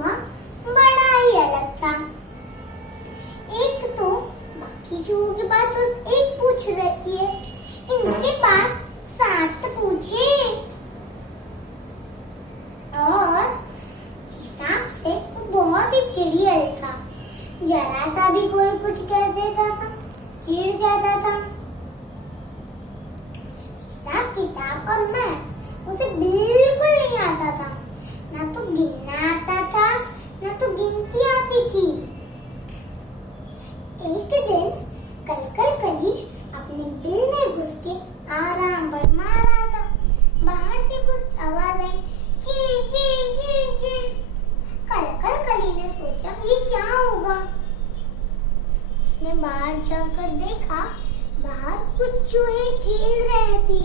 चूहा बड़ा ही अलग था। एक तो बाकी चूहों के पास तो एक पूंछ रहती है, इनके पास 7 पूंछे और हिसाब से बहुत ही चिड़ियल था। जरा सा भी कोई कुछ कह देता था चिढ़ जाता था। हिसाब किताब और मैथ उसे बिल्कुल नहीं आता था, ना तो गिनना आता था ना तो गिनती आती थी। एक दिन कलकली अपने बिल में घुस के आराम फरमा रहा था। बाहर से कुछ आवाज आई, ची ची ची ची। कलकली ने सोचा ये क्या होगा। उसने बाहर जाकर देखा, बाहर कुछ चूहे खेल रहे थे।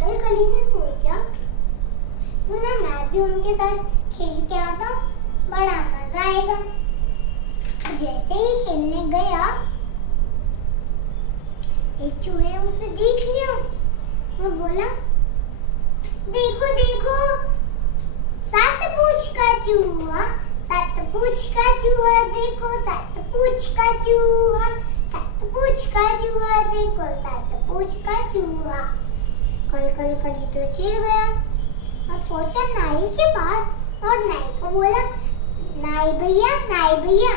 कलकली ने सोचा क्यों ना मैं भी उनके साथ खेल के आता, बड़ा मजा आएगा। जैसे ही खेलने गया, एक चूहे ने उसे देख लिया। वो बोला, देखो देखो 7 पूंछ का चूहा, 7 पूंछ का चूहा, देखो 7 पूंछ का चूहा, 7 पूंछ का चूहा, देखो 7 पूंछ का चूहा। कलकली तो चिढ़ गया और पहुंचा नाई के पास और नाई को बोला, नाई भैया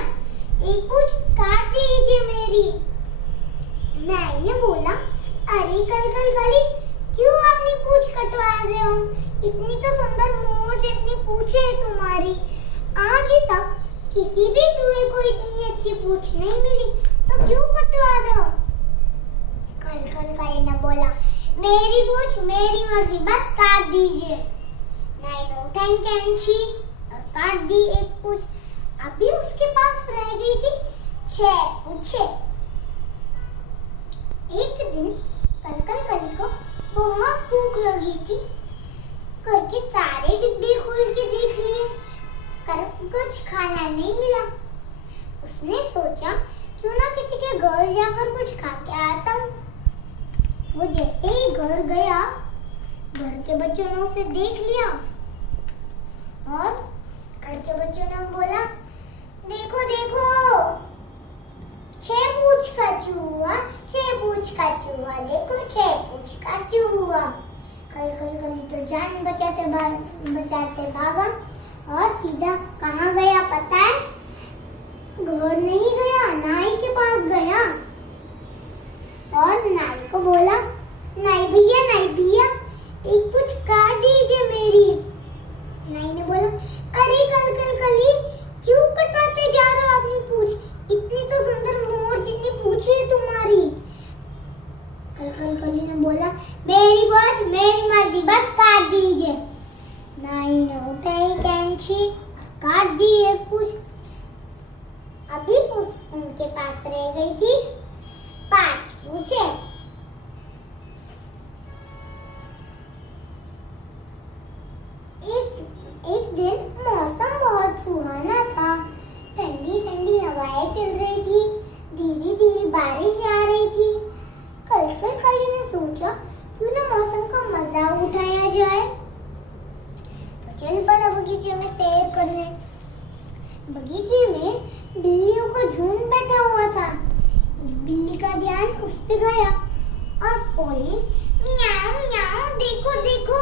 एक पूंछ काट दीजिए मेरी। नाई ने बोला, अरे कलकली क्यों अपनी पूंछ कटवा रहे हो? इतनी तो सुंदर मूंछ, इतनी पूंछ है तुम्हारी। आज तक किसी भी चूहे को इतनी अच्छी पूंछ नहीं मिली, तो क्यों कटवा रहे हो? कलकली ने बोला, मेरी पूंछ मेरी मर्जी, बस काट दीजिए। नाई ने उठाई कैंची और काट दी एक पूंछ। अभी उसके पास रह गई थी 6 पूंछे। एक दिन कलकली को बहुत भूख लगी थी। घर के सारे डिब्बे खोल के देख लिए, पर कुछ खाना नहीं मिला। उसने सोचा क्यों ना किसी के घर जाकर कुछ खा के आता हूँ। वो जैसे ही घर गया, घर के बच्चों ने उसे देख लिया और घर के बच्चों ने बोला, देखो देखो 6 पूंछ का चूहा, 6 पूंछ का चूहा, देखो 6 पूंछ का चूहा। कलकली तो जान बचाते भागा और सीधा कहाँ गया पता है? घर नहीं गया, नाई के पास गया और नाई को बोला, नाई भैया एक पूंछ काट दीजिए मेरी। नाई ने बोला, अरे कलकली क्यों कटवाते जा रहे हो अपनी पूंछ? इतनी तो सुंदर मोर जितनी पूंछ है तुम्हारी। कलकली ने बोला, मेरी पूंछ मेरी मर्जी, बस काट दीजिए। नाई ने उठाई कैंची और काट दी एक पूंछ। अभी उनके पास रह गई थी 5 पूंछे। एक दिन मौसम बहुत सुहाना था। ठंडी ठंडी हवाएं चल रही थी, धीरे धीरे बारिश आ रही थी। कलकली ने सोचा क्यों ना मौसम का मजा उठाया जाए। तो चल पड़ा बगीचे में सैर करने। बगीचे में बिल्लियों का झुंड बैठा हुआ था। एक बिल्ली का ध्यान उस पे गया और बोली, म्याऊं म्याऊं, देखो देखो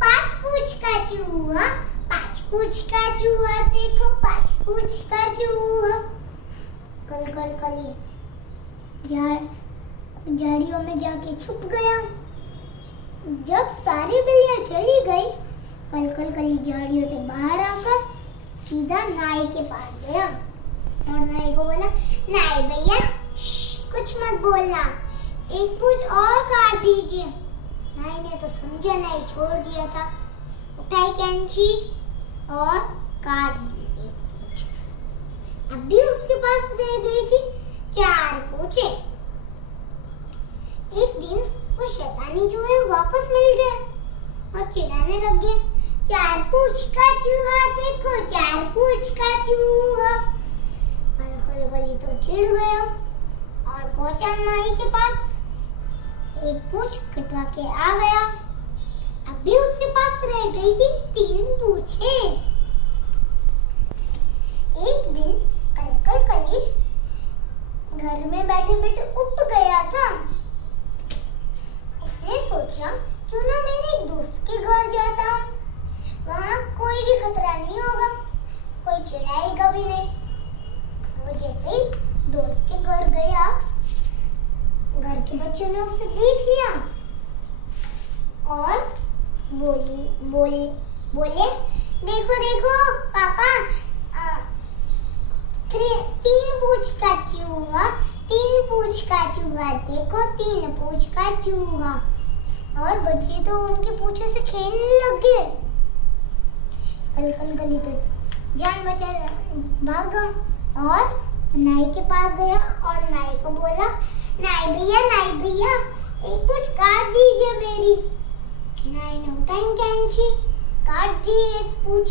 5 पूंछ का चूहा, 5 पूंछ का चूहा, देखो 5 पूंछ का चूहा। कलकली झाड़ियों में जाके छुप गया। जब सारी बिल्लियां चली गई, कलकली झाड़ियों से बाहर आकर सीधा नाई के पास गया और नाई को बोला, नाई भैया कुछ मत बोलना, एक पूंछ और काट दीजिए। नाई ने तो समझा नहीं, छोड़ दिया था। उठाई कैंची और काट दी एक पूंछ। अभी उसके पास रह गई थी 4 पूंछे। एक दिन वो शैतानी चूहे वापस मिल गए और चिल्लाने लग गए, 4 पूंछ का चूहा, देखो 4 पूंछ का चूहा। कलकली तो चिढ़ गया और पहुंचा नाई के पास। एक पूंछ कटवा के आ गया। अभी उसके पास रह गई थी 3 पूंछे। एक दिन कल कली घर में बैठे बैठे उब गया था। उसने सोचा क्यों ना मेरे एक दोस्त के घर जाता हूँ, वहाँ कोई भी खतरा नहीं होगा, कोई चिढ़ाएगा भी नहीं। वो जैसे ही दोस्त के घर गया, घर के बच्चों ने उसे देख लिया और बोले देखो देखो पापा, 3 पूंछ का चूहा, 3 पूंछ का चूहा, देखो 3 पूंछ का चूहा। और बच्चे तो उनके पूंछे से खेलने लग गए। कल गली तो जान बचा भागा और नाई के पास गया और नाई को बोला, नाई भैया एक पूंछ काट दीजिए मेरी। नाई ने उठाई कैंची, काट दी एक पूंछ।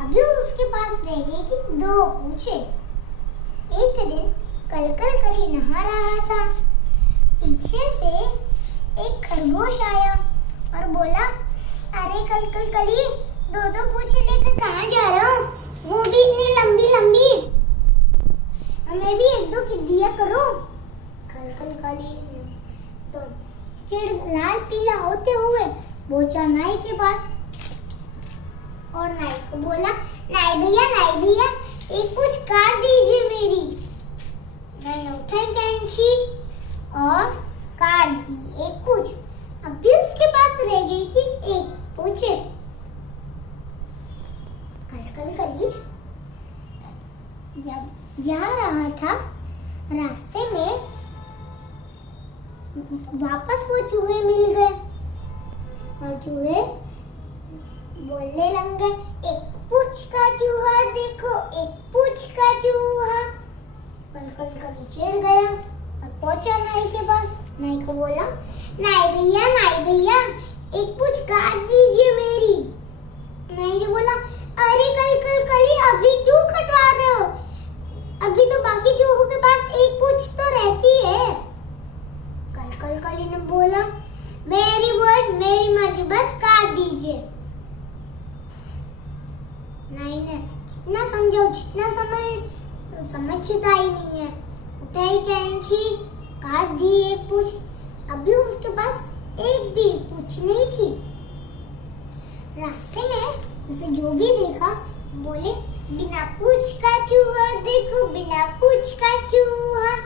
अभी उसके पास रह गई थी 2 पूंछे। एक दिन कल कली नहा रहा था, पीछे से एक खरगोश आया और बोला, अरे कल कली 2 पूंछे लेकर कहाँ जा रहा हूँ, वो भी इतनी लंबी लंबी, हमें भी 1-2 दिया करो। कल कली तो चिड़ लाल पीला होते हुए पहुंचा नाई के पास और नाई को बोला, नाई भैया एक पूंछ काट दीजिए मेरी। नाई ने उठाई कैंची और काट दी एक पूंछ। अभी उसके पास रह गई थी 1 पूंछ। कल कली जब जा रहा था, रास्ते में वापस वो चूहे मिल गए और चूहे बोलने लग गए, 1 पूंछ का चूहा देखो, 1 पूंछ का चूहा। कल कली चिढ़ गया और पहुंचा नाई के पास। नाई को बोला, नाई भैया 1 पूंछ काट दीजिए मेरी। नाई ने बोला, अरे कल कली अभी क्यों कटवा रहे हो, अभी तो बाकी चूहों के पास 1 पूंछ तो रहती है। कल कली ने बोला, मेरी मर्जी, बस काट दीजिए। नाई ने जितना समझाओ जितना समझता ही नहीं है। उठाई कैंची, काट दी 1 पूंछ। अभी उसके पास 1 भी पूंछ नहीं थी। रास्ते में उसे जो भी देखा बोले, बिना पूंछ का चूहा देखो, बिना पूंछ का चूहा।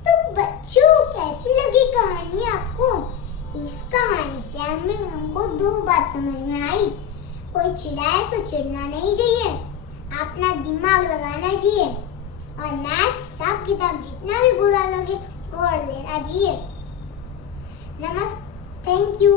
तो बच्चों कैसी लगी कहानी आपको? इस कहानी से हमको 2 बात समझ में आई। कोई चिढ़ाए तो चिढ़ना नहीं चाहिए, अपना दिमाग लगाना चाहिए और मैथ्स हिसाब किताब जितना भी बुरा लगे छोड़ लेना चाहिए। नमस्ते, थैंक यू।